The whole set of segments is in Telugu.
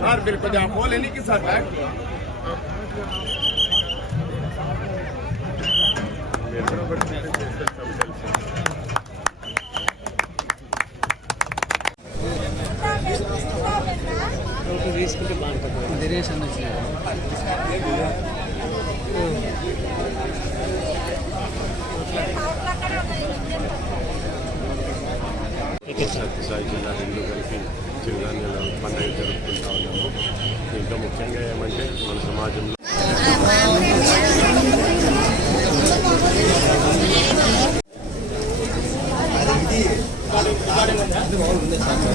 సార్ మీరు కొద్దిగా ఫోన్ ఎన్నికి సార్ బ్యాగ్ సత్యసాయి జిల్లా రెండు కలిపి చిరుధాన్యాల పండుగ జరుపుకుంటా ఉన్నాము ఇంకా ముఖ్యంగా ఏమంటే మన సమాజంలో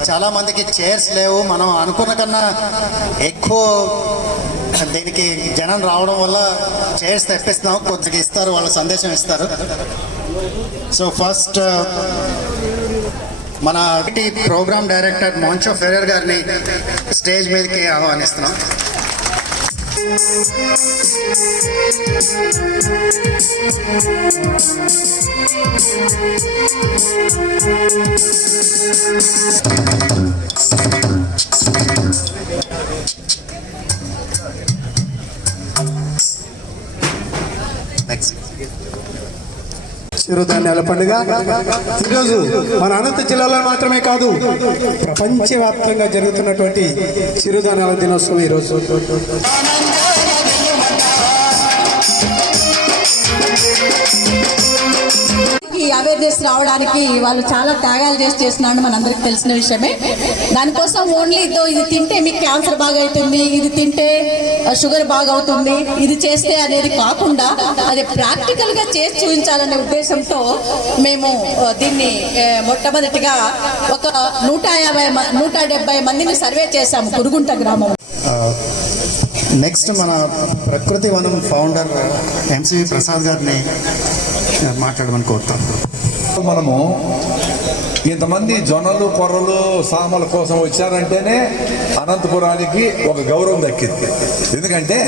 చాలా మందికి చైర్స్ లేవు. మనం అనుకున్న కన్నా ఎక్కువ దీనికి జనం రావడం వల్ల చైర్స్ తెప్పిస్తున్నాం. కొద్దిగా ఇస్తారు వాళ్ళ సందేశం ఇస్తారు. సో ఫస్ట్ మన ప్రోగ్రామ్ డైరెక్టర్ మోన్చో ఫెరర్ గారిని స్టేజ్ మీదకి ఆహ్వానిస్తున్నాం. నెక్స్ట్ చిరుధాన్యాల పండుగ. ఈరోజు మన అనంత జిల్లాలో మాత్రమే కాదు ప్రపంచవ్యాప్తంగా జరుగుతున్నటువంటి చిరుధాన్యాల దినోత్సవం ఈరోజు. రావడానికి వాళ్ళు చాలా త్యాగాలు చేసి చేస్తున్నారని మనందరికి తెలిసిన విషయమే. దానికోసం ఓన్లీ ఇదో ఇది తింటే మీకు క్యాన్సర్ బాగా అవుతుంది ఇది తింటే షుగర్ బాగా అవుతుంది ఇది చేస్తే అనేది కాకుండా అది ప్రాక్టికల్గా చేసి చూపించాలనే ఉద్దేశంతో మేము దీన్ని మొట్టమొదటిగా ఒక నూట యాభై నూట డెబ్బై మందిని సర్వే చేశాము కురుగుంట గ్రామం. నెక్స్ట్ మన ప్రకృతి వనం ఫౌండర్ ఎంసీవి ప్రసాద్ గారిని మాట్లాడమని కోరుతాం. మనము ఇంతమంది జొన్నలు కొర్రలు సామల కోసం వచ్చారంటేనే అనంతపురానికి ఒక గౌరవం దక్కింది. ఎందుకంటే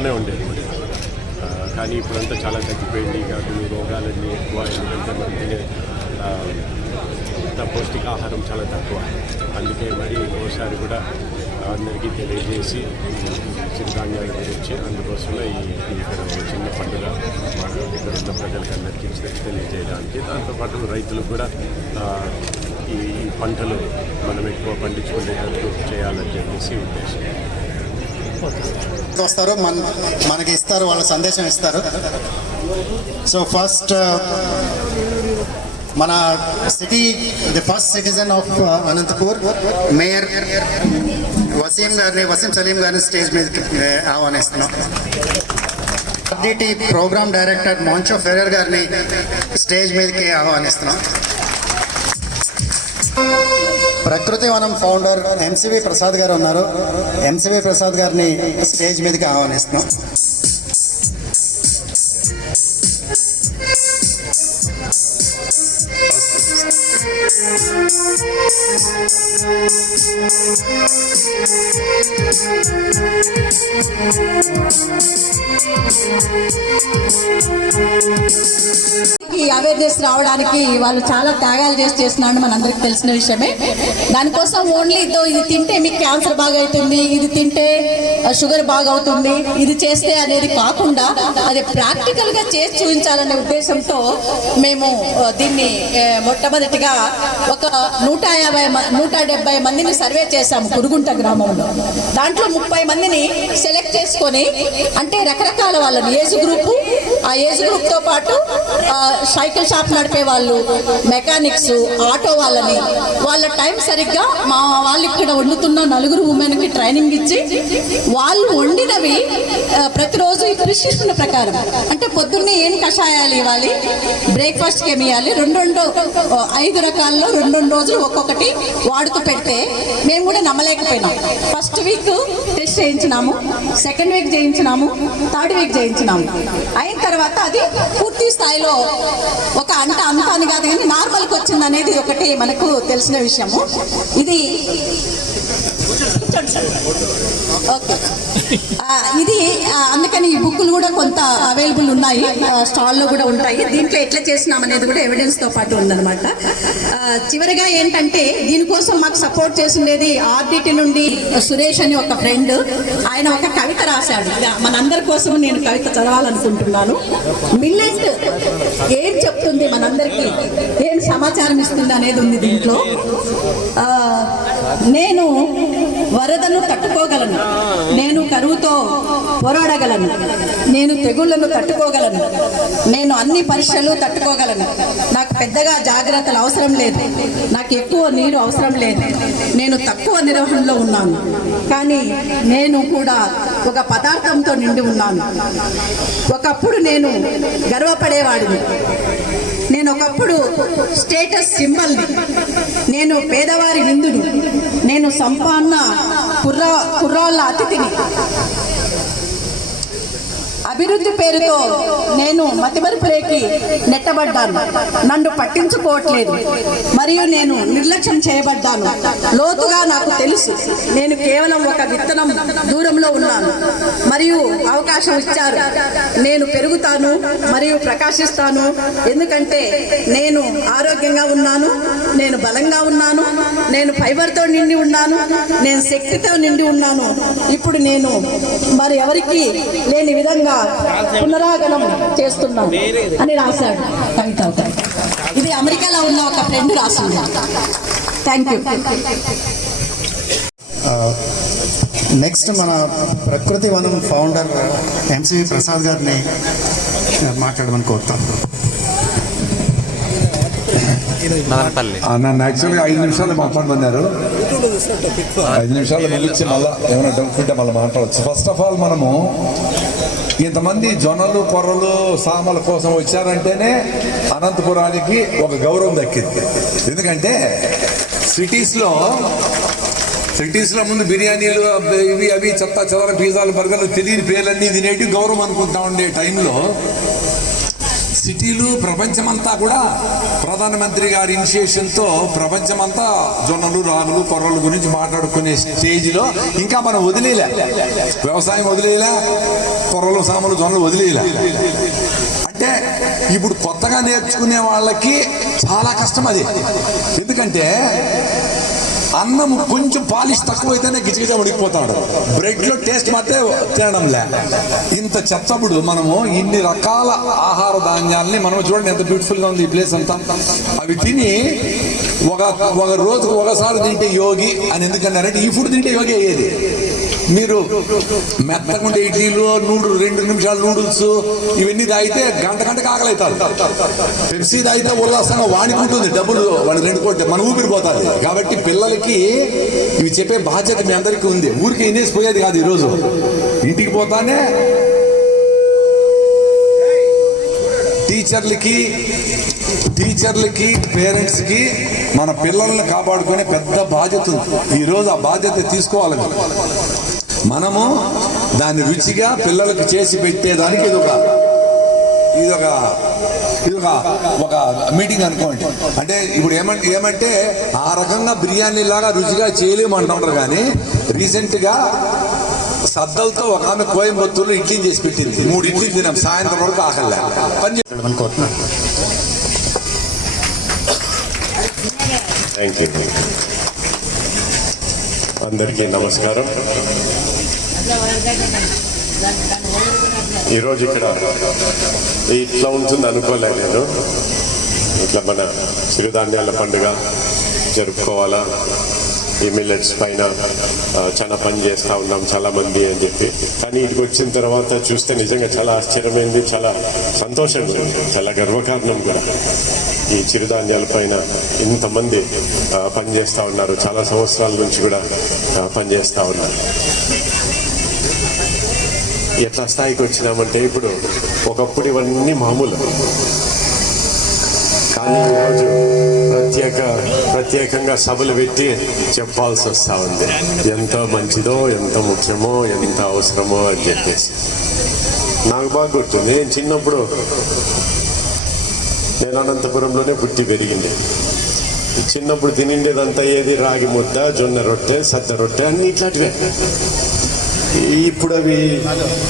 మామూలుగానే ఉండేది కానీ ఇప్పుడంతా చాలా తగ్గిపోయింది. కాబట్టి రోగాలన్నీ ఎక్కువ ఎందుకంటే మనం తినే పౌష్టికాహారం చాలా తక్కువ. అందుకే మరి ఓసారి కూడా అందరికీ తెలియజేసి చిరుధాన్యాల గురించి అందుకోసమే ఈ ఇక్కడ చిన్న పండుగ ఇక్కడ ఉన్న ప్రజలకు అందరికీ తెలియజేయడానికి. దాంతోపాటు రైతులు కూడా ఈ ఈ పంటలు మనం ఎక్కువ పండించుకునేటట్టు చేయాలని చెప్పేసి ఉద్దేశం. వస్తారు. మన మనకి ఇస్తారు వాళ్ళ సందేశం ఇస్తారు. సో ఫస్ట్ uh, మన city the first citizen of Anantapur mayor Waseem గారిని వసీం సలీం గారిని uh, స్టేజ్ మీదకి ఆహ్వానిస్తున్నాం. RDT program director Moncho Ferrer గారిని స్టేజ్ మీదకి ఆహ్వానిస్తున్నాం. ప్రకృతి వనం ఫౌండర్ ఎంసీవి ప్రసాద్ గారు ఉన్నారు. ఎంసీవి ప్రసాద్ గారిని స్టేజ్ మీదకి ఆహ్వానిస్తున్నాం. ఈ అవేర్నెస్ రావడానికి వాళ్ళు చాలా త్యాగాలు చేసి చేస్తున్నారని మనందరికి తెలిసిన విషయమే. దానికోసం ఓన్లీ ఇదో ఇది తింటే మీకు క్యాన్సర్ బాగా అవుతుంది ఇది తింటే షుగర్ బాగా అవుతుంది ఇది చేస్తే అనేది కాకుండా అది ప్రాక్టికల్గా చేసి చూపించాలనే ఉద్దేశంతో మేము దీన్ని మొట్టమొదటిగా ఒక నూట యాభై నూట డెబ్బై మందిని సర్వే చేశాము కురుగుంట గ్రామంలో. దాంట్లో ముప్పై మందిని సెలెక్ట్ చేసుకొని అంటే రకరకాల వాళ్ళని ఏజ్ గ్రూపు ఆ ఏజ్ గ్రూప్తో పాటు సైకిల్ షాప్ నడిపే వాళ్ళు మెకానిక్స్ ఆటో వాళ్ళని వాళ్ళ టైం సరిగ్గా మా వాళ్ళు ఇక్కడ వండుతున్న నలుగురు ఉమెన్కి ట్రైనింగ్ ఇచ్చి వాళ్ళు వండినవి ప్రతిరోజు ఈ ప్రిస్క్రిప్షన్ ప్రకారం. అంటే పొద్దున్నే ఏం కషాయాలు ఇవ్వాలి? బ్రేక్ఫాస్ట్కి ఏమి ఇవ్వాలి రెండు రెండు ఐదు రకాల్లో రెండు రెండు రోజులు ఒక్కొక్కటి వాడుతూ పెడితే మేము కూడా నమ్మలేకపోయినాం. ఫస్ట్ వీక్ టెస్ట్ చేయించినాము సెకండ్ వీక్ చేయించినాము థర్డ్ వీక్ చేయించినాము. అయిన తర్వాత అది పూర్తి స్థాయిలో ఒక అంట అంత అని కాదు కానీ నార్మల్కి వచ్చింది అనేది ఒకటి మనకు తెలిసిన విషయము. ఇది ఓకే. ఇది అందుకని ఈ బుక్కులు కూడా కొంత అవైలబుల్ ఉన్నాయి. స్టాల్లో కూడా ఉంటాయి. దీంట్లో ఎట్లా చేసినాం అనేది కూడా ఎవిడెన్స్తో పాటు ఉందన్నమాట. చివరిగా ఏంటంటే దీనికోసం మాకు సపోర్ట్ చేసిండేది ఆర్డిటి నుండి సురేష్ అని ఒక ఫ్రెండ్ ఆయన ఒక కవిత రాశాడు. మనందరి కోసం నేను కవిత చదవాలనుకుంటున్నాను. మిల్లెట్ ఏం చెప్తుంది మనందరికీ? ఏం సమాచారం ఇస్తుంది అనేది ఉంది దీంట్లో. నేను వరదను తట్టుకోగలను. నేను కరువుతో పోరాడగలను. నేను తెగుళ్ళను తట్టుకోగలను. నేను అన్ని పరీక్షలు తట్టుకోగలను. నాకు పెద్దగా జాగ్రత్తలు అవసరం లేదు. నాకు ఎక్కువ నీరు అవసరం లేదు. నేను తక్కువ నిర్వహణలో ఉన్నాను. కానీ నేను కూడా ఒక పదార్థంతో నిండి ఉన్నాను. ఒకప్పుడు నేను గర్వపడేవాడిని. నేను ఒకప్పుడు స్టేటస్ సింబల్ని. నేను పేదవారి విందుడు నేను సంపన్న కుర్రా కుర్రాళ్ళ అతిథిని. అభివృద్ధి పేరుతో నేను మతిమరుపులేకి నెట్టబడ్డాను. నన్ను పట్టించుకోవట్లేదు. మరియు నేను నిర్లక్ష్యం చేయబడ్డాను. లోతుగా నాకు తెలుసు. నేను కేవలం ఒక విత్తనం దూరంలో ఉన్నాను. మరియు అవకాశం ఇచ్చారు. నేను పెరుగుతాను మరియు ప్రకాశిస్తాను. ఎందుకంటే నేను ఆరోగ్యంగా ఉన్నాను నేను బలంగా ఉన్నాను నేను ఫైబర్తో నిండి ఉన్నాను నేను శక్తితో నిండి ఉన్నాను. ఇప్పుడు నేను మరి ఎవరికి లేని విధంగా పునరాగమనం చేస్తున్నాను అని రాశాడు కవిత ఇది అమెరికాలో ఉన్న ఒక ఫ్రెండ్ రాసింది. Thank you. నెక్స్ట్ మన ప్రకృతి వనం ఫౌండర్ ఎంసీవి ప్రసాద్ గారిని మాట్లాడమని కోరుతాం. ఆ, నన్ను యాక్చువల్గా ఐదు నిమిషాలు మాట్లాడమన్నారు ఐదు నిమిషాలు ముగించి మళ్ళీ ఏమైనా డౌట్ ఉంటే మళ్ళీ మాట్లాడచ్చు. ఫస్ట్ ఆఫ్ ఆల్ మనము ఇంతమంది జొన్నలు కొర్రలు సామల కోసం వచ్చారంటేనే అనంతపురానికి ఒక గౌరవం దక్కింది. ఎందుకంటే సిటీస్లో సిటీస్లో ముందు బిర్యానీలు ఇవి అవి చెత్త చెదర పిజ్జాలు బర్గర్లు తెలియని పేర్లన్నీ తినేటి గౌరవం అనుకుంటా ఉండే టైంలో సిటీలు ప్రపంచమంతా కూడా ప్రధానమంత్రి గారి ఇనిషియేషన్తో ప్రపంచమంతా జొన్నలు రాగులు కొర్రల గురించి మాట్లాడుకునే స్టేజ్లో ఇంకా మనం వదిలేలే వ్యవసాయం వదిలేలా కొర్రలు సాములు జొన్నలు వదిలేలా అంటే ఇప్పుడు కొత్తగా నేర్చుకునే వాళ్ళకి చాలా కష్టం అది. ఎందుకంటే అన్నం కొంచెం పాలిష్ తక్కువైతేనే గిజగిజ ఉడికిపోతాడు. బ్రెడ్లో టేస్ట్ మాత్రే తినడంలే. ఇంత చెత్తప్పుడు మనము ఇన్ని రకాల ఆహార ధాన్యాల్ని మనం చూడండి ఎంత బ్యూటిఫుల్గా ఉంది ఈ ప్లేస్ అంతా. అవి తిని ఒక ఒక రోజు ఒకసారి తింటే యోగి అని ఎందుకన్నారంటే ఈ ఫుడ్ తింటే యోగి అయ్యేది. మీరు మెత్తకుండా ఇడ్లీలు నూడు రెండు నిమిషాలు నూడుల్స్ ఇవన్నీ తాగితే గంట గంట ఆకలి పెప్సీ తాగితే ఉల్లాసంగా వాడుకుంటుంది డబ్బులు వాడు రెండు కోట్లు మన ఊపిరిపోతుంది కాబట్టి పిల్లలకి ఇవి చెప్పే బాధ్యత మీ అందరికీ ఉంది. ఊరికి ఇనేసి పోయేది కాదు ఈరోజు. ఇంటికి పోతానే టీచర్లకి టీచర్లకి పేరెంట్స్కి మన పిల్లల్ని కాపాడుకునే పెద్ద బాధ్యత ఉంది. ఈరోజు ఆ బాధ్యత తీసుకోవాలి మనము దాన్ని రుచిగా పిల్లలకు చేసి పెట్టేదానికి ఇది ఒక ఇది ఒక ఇది ఒక ఒక మీటింగ్ అనుకోండి. అంటే ఇప్పుడు ఏమంటే ఏమంటే ఆ రకంగా బిర్యానీ లాగా రుచిగా చేయలేము అంటుంటారు కానీ రీసెంట్గా సద్దలతో ఒక ఆమె కోయంబత్తూరులో ఇడ్లీ చేసి పెట్టింది. మూడు ఇడ్లీ తినాం సాయంత్రం వరకు ఆకలే. పని చే- అనుకుంటున్నాను థ్యాంక్ యూ అందరికీ నమస్కారం. ఈరోజు ఇక్కడ ఇట్లా ఉంటుంది అనుకోలే నేను. ఇట్లా మన చిరుధాన్యాల పండుగ జరుపుకోవాలా. ఈ మిల్లెట్స్ పైన చాలా పని చేస్తూ ఉన్నాం చాలా మంది అని చెప్పి. కానీ ఇక్కడికి వచ్చిన తర్వాత చూస్తే నిజంగా చాలా ఆశ్చర్యమైంది చాలా సంతోషంగా చాలా గర్వకారణం కూడా. ఈ చిరుధాన్యాల పైన ఇంతమంది పనిచేస్తూ ఉన్నారు చాలా సంవత్సరాల నుంచి కూడా పనిచేస్తూ ఉన్నారు. ఎట్లా స్థాయికి వచ్చినామంటే ఇప్పుడు ఒకప్పుడు ఇవన్నీ మామూలు. కానీ ఈరోజు ప్రత్యేక ప్రత్యేకంగా సభలు పెట్టి చెప్పాల్సి వస్తూ ఉంది. ఎంత మంచిదో ఎంత ముఖ్యమో ఎంత అవసరమో అని చెప్పేసి. నాకు బాగా గుర్తుంది నేను చిన్నప్పుడు నేను అనంతపురంలోనే పుట్టి పెరిగింది. చిన్నప్పుడు తినిండేదంతా ఏది? రాగి ముద్ద జొన్న రొట్టె సద్ద రొట్టె అన్ని ఇట్లాంటివే. ఇప్పుడు అవి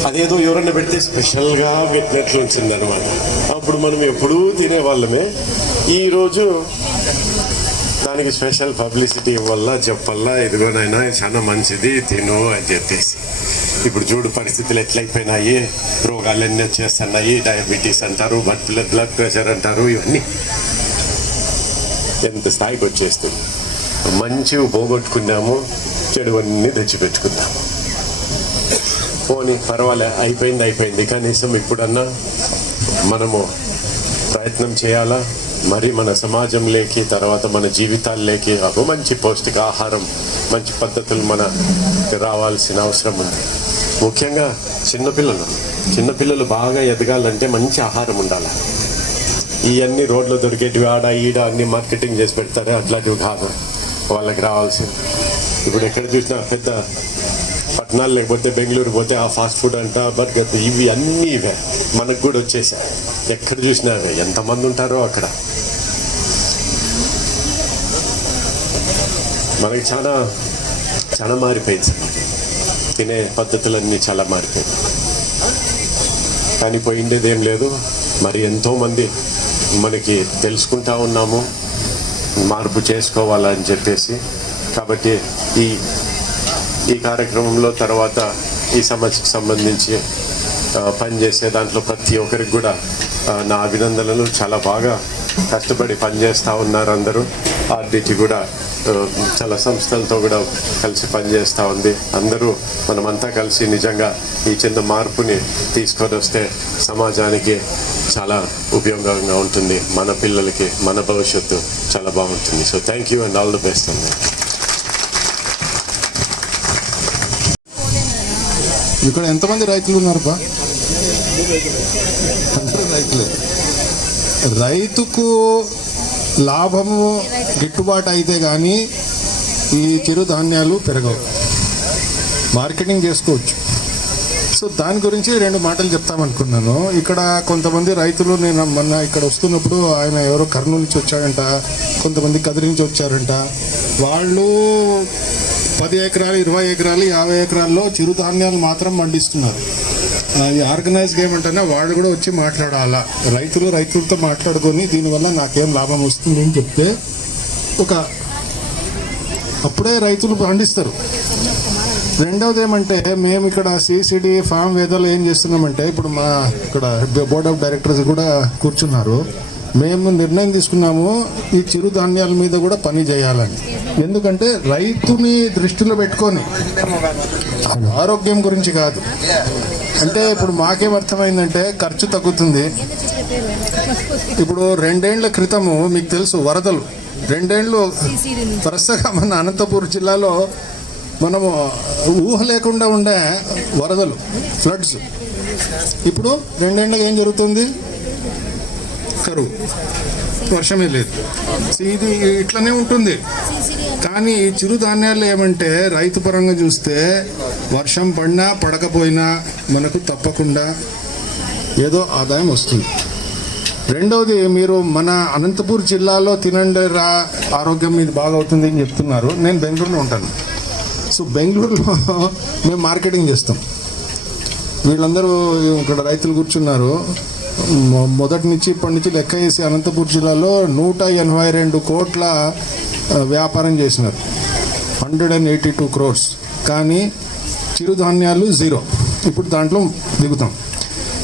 అదేదో ఎవరన్నా పెడితే స్పెషల్గా పెట్టినట్లు వచ్చింది అనమాట అప్పుడు మనం ఎప్పుడూ తినేవాళ్ళమే. ఈరోజు దానికి స్పెషల్ పబ్లిసిటీ ఇవ్వాలా చెప్పల్లా ఇదిగోనైనా చాలా మంచిది తిను అని చెప్పేసి. ఇప్పుడు చూడు పరిస్థితులు ఎట్లయిపోయినాయి. రోగాలన్నీ వచ్చేస్తున్నాయి డయాబెటీస్ అంటారు బ్లడ్ బ్లడ్ ప్రెషర్ అంటారు ఇవన్నీ. ఎంత స్థాయికి వచ్చేస్తుంది. మంచివి పోగొట్టుకున్నాము చెడువన్నీ తెచ్చిపెట్టుకున్నాము. పోనీ పర్వాలే అయిపోయింది అయిపోయింది. కనీసం ఇప్పుడన్నా మనము ప్రయత్నం చేయాలా? మరి మన సమాజంలోకి తర్వాత మన జీవితాల్లోకి ఒక మంచి పౌష్టిక ఆహారం మంచి పద్ధతులు మన రావాల్సిన అవసరం ఉంది. ముఖ్యంగా చిన్నపిల్లలు చిన్నపిల్లలు బాగా ఎదగాలంటే మంచి ఆహారం ఉండాలి. ఇవన్నీ రోడ్లో దొరికేటివి ఆడ ఈడ అన్ని మార్కెటింగ్ చేసి పెడతారు అట్లాంటివి కాదు. వాళ్ళకి రావాల్సి ఇప్పుడు ఎక్కడ చూసినా పెద్ద పట్టణాలు లేకపోతే బెంగళూరు పోతే ఆ ఫాస్ట్ ఫుడ్ అంట బర్గర్ ఇవి అన్నీ ఇవే. మనకు కూడా వచ్చేసాయి ఎక్కడ చూసినా ఎంతమంది ఉంటారో అక్కడ. మనకి చాలా చాలా మారిపోయింది తినే పద్ధతులన్నీ చాలా మారిపోయింది. కానీ పోయిండేది ఏం లేదు. మరి ఎంతోమంది మనకి తెలుసుకుంటా ఉన్నాము. మార్పు చేసుకోవాలని చెప్పేసి. కాబట్టి ఈ ఈ కార్యక్రమంలో తర్వాత ఈ సమస్యకు సంబంధించి పనిచేసే దాంట్లో ప్రతి ఒక్కరికి కూడా నా అభినందనలు. చాలా బాగా కష్టపడి పనిచేస్తూ ఉన్నారు అందరూ. ఆర్డీటీ కూడా చాలా సంస్థలతో కూడా కలిసి పనిచేస్తూ ఉంది. అందరూ మనమంతా కలిసి నిజంగా ఈ చిన్న మార్పుని తీసుకొని వస్తే సమాజానికి చాలా ఉపయోగంగా ఉంటుంది. మన పిల్లలకి మన భవిష్యత్తు చాలా బాగుంటుంది. So thank you and all the best అండి ఇక్కడ ఎంతమంది రైతులు ఉన్నారు బా? రైతులే. రైతుకు లాభము గిట్టుబాటు అయితే కానీ ఈ చిరుధాన్యాలు పెరగవు. మార్కెటింగ్ చేసుకోవచ్చు. సో దాని గురించి రెండు మాటలు చెప్తామనుకున్నాను. ఇక్కడ కొంతమంది రైతులు నేను మొన్న ఇక్కడ వస్తున్నప్పుడు ఆయన ఎవరో కర్నూలు నుంచి వచ్చాడంట కొంతమంది కదిరి నుంచి వచ్చారంట. వాళ్ళు పది ఎకరాలు ఇరవై ఎకరాలు యాభై ఎకరాల్లో చిరుధాన్యాలు మాత్రం పండిస్తున్నారు. అది ఆర్గనైజ్ ఏమంటేనే వాళ్ళు కూడా వచ్చి మాట్లాడాలా? రైతులు రైతులతో మాట్లాడుకొని దీనివల్ల నాకేం లాభం వస్తుంది అని చెప్తే ఒక అప్పుడే రైతులు పండిస్తారు. రెండవది ఏమంటే మేము ఇక్కడ సిసిడి ఫామ్ వేదాలు ఏం చేస్తున్నామంటే ఇప్పుడు మా ఇక్కడ బోర్డ్ ఆఫ్ డైరెక్టర్స్ కూడా కూర్చున్నారు. మేము నిర్ణయం తీసుకున్నాము ఈ చిరుధాన్యాల మీద కూడా పని చేయాలని. ఎందుకంటే రైతుని దృష్టిలో పెట్టుకొని ఆరోగ్యం గురించి కాదు. అంటే ఇప్పుడు మాకేం అర్థమైందంటే ఖర్చు తగ్గుతుంది. ఇప్పుడు రెండేండ్ల క్రితము మీకు తెలుసు వరదలు. రెండేండ్లు వరుసగా మన అనంతపూర్ జిల్లాలో మనము ఊహ లేకుండా ఉండే వరదలు ఫ్లడ్స్ ఇప్పుడు రెండేళ్ళకి ఏం జరుగుతుంది? కరువు వర్షమే లేదు. సో ఇది ఇట్లనే ఉంటుంది. కానీ చిరుధాన్యాలు ఏమంటే రైతు పరంగా చూస్తే వర్షం పడినా పడకపోయినా మనకు తప్పకుండా ఏదో ఆదాయం వస్తుంది. రెండవది మీరు మన అనంతపూర్ జిల్లాలో తినండి రా ఆరోగ్యం మీద బాగా అవుతుంది అని చెప్తున్నారు. నేను బెంగళూరులో ఉంటాను. సో బెంగళూరులో మేము మార్కెటింగ్ చేస్తాం. వీళ్ళందరూ ఇక్కడ రైతులు కూర్చున్నారు. మొదటి నుంచి ఇప్పటి నుంచి లెక్క వేసి అనంతపూర్ జిల్లాలో నూట ఎనభై రెండు కోట్ల వ్యాపారం చేసినారు. Hundred and eighty two crores. కానీ చిరుధాన్యాలు జీరో. ఇప్పుడు దాంట్లో దిగుతాం.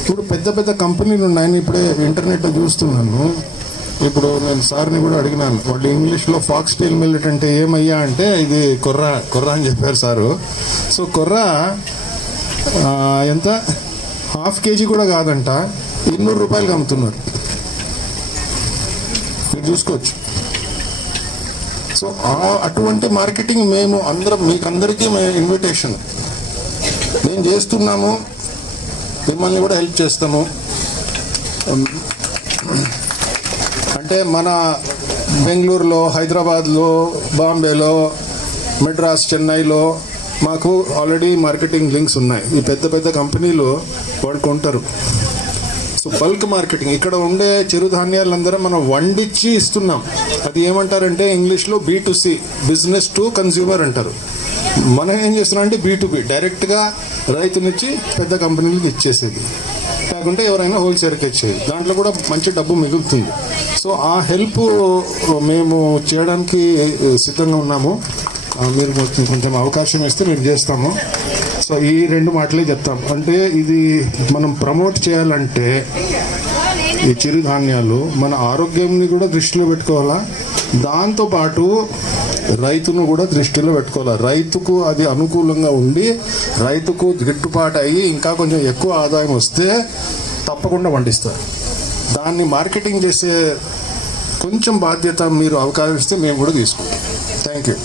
ఇప్పుడు పెద్ద పెద్ద కంపెనీలు ఉన్నాయని ఇప్పుడే ఇంటర్నెట్లో చూస్తున్నాను. ఇప్పుడు నేను సార్ని కూడా అడిగినాను. వాళ్ళు ఇంగ్లీష్లో ఫాక్స్ టైల్ మిల్లెట్ అంటే ఏమయ్యా అంటే ఇది కొర్ర కొర్ర అని చెప్పారు సారు. సో కొర్ర ఎంత? హాఫ్ కేజీ కూడా కాదంట. ఇన్నూరు రూపాయలకి అమ్ముతున్నారు. మీరు చూసుకోవచ్చు. సో అటువంటి మార్కెటింగ్ మేము అందరం మీకు అందరికీ మేము ఇన్విటేషన్ మేము చేస్తున్నాము మిమ్మల్ని కూడా హెల్ప్ చేస్తాము. అంటే మన బెంగళూరులో హైదరాబాద్లో బాంబేలో మెడ్రాస్ చెన్నైలో మాకు ఆల్రెడీ మార్కెటింగ్ లింక్స్ ఉన్నాయి. ఈ పెద్ద పెద్ద కంపెనీలు వాళ్ళు కొంటారు. సో బల్క్ మార్కెటింగ్ ఇక్కడ ఉండే చిరుధాన్యాలందరం మనం వండిచ్చి ఇస్తున్నాం. అది ఏమంటారంటే ఇంగ్లీష్లో B to C business to consumer అంటారు. మనం ఏం చేస్తున్నాం అంటే బీ టు బి డైరెక్ట్గా రైతునిచ్చి పెద్ద కంపెనీలకు ఇచ్చేసేది. కాకుంటే ఎవరైనా హోల్సేల్కి ఇచ్చేది. దాంట్లో కూడా మంచి డబ్బు మిగులుతుంది. సో ఆ హెల్ప్ మేము చేయడానికి సిద్ధంగా ఉన్నాము. మీరు కొంచెం అవకాశం ఇస్తే మేము చేస్తాము. సో ఈ రెండు మాటలే చెప్తాం. అంటే ఇది మనం ప్రమోట్ చేయాలంటే ఈ చిరుధాన్యాలు మన ఆరోగ్యంని కూడా దృష్టిలో పెట్టుకోవాలా? దాంతోపాటు రైతును కూడా దృష్టిలో పెట్టుకోవాలి? రైతుకు అది అనుకూలంగా ఉండి రైతుకు గిట్టుబాటు అయ్యి ఇంకా కొంచెం ఎక్కువ ఆదాయం వస్తే తప్పకుండా పండిస్తారు. దాన్ని మార్కెటింగ్ చేసే కొంచెం బాధ్యత మీరు అవకాశం ఇస్తే మేము కూడా తీసుకుంటాం. Thank you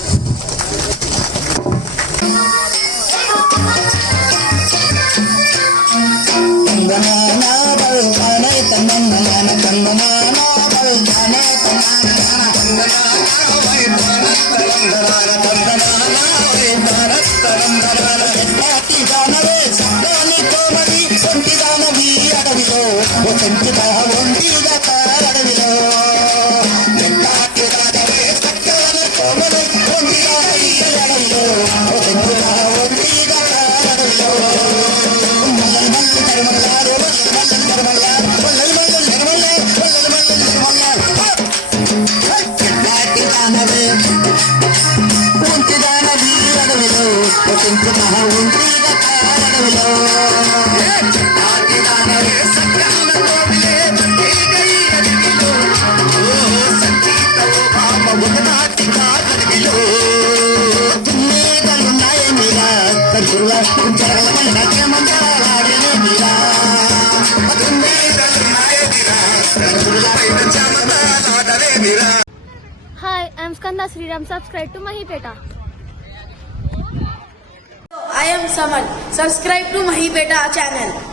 Skanda Sriram. Subscribe to Mahipeta. I am Saman. Subscribe to Mahipeta channel.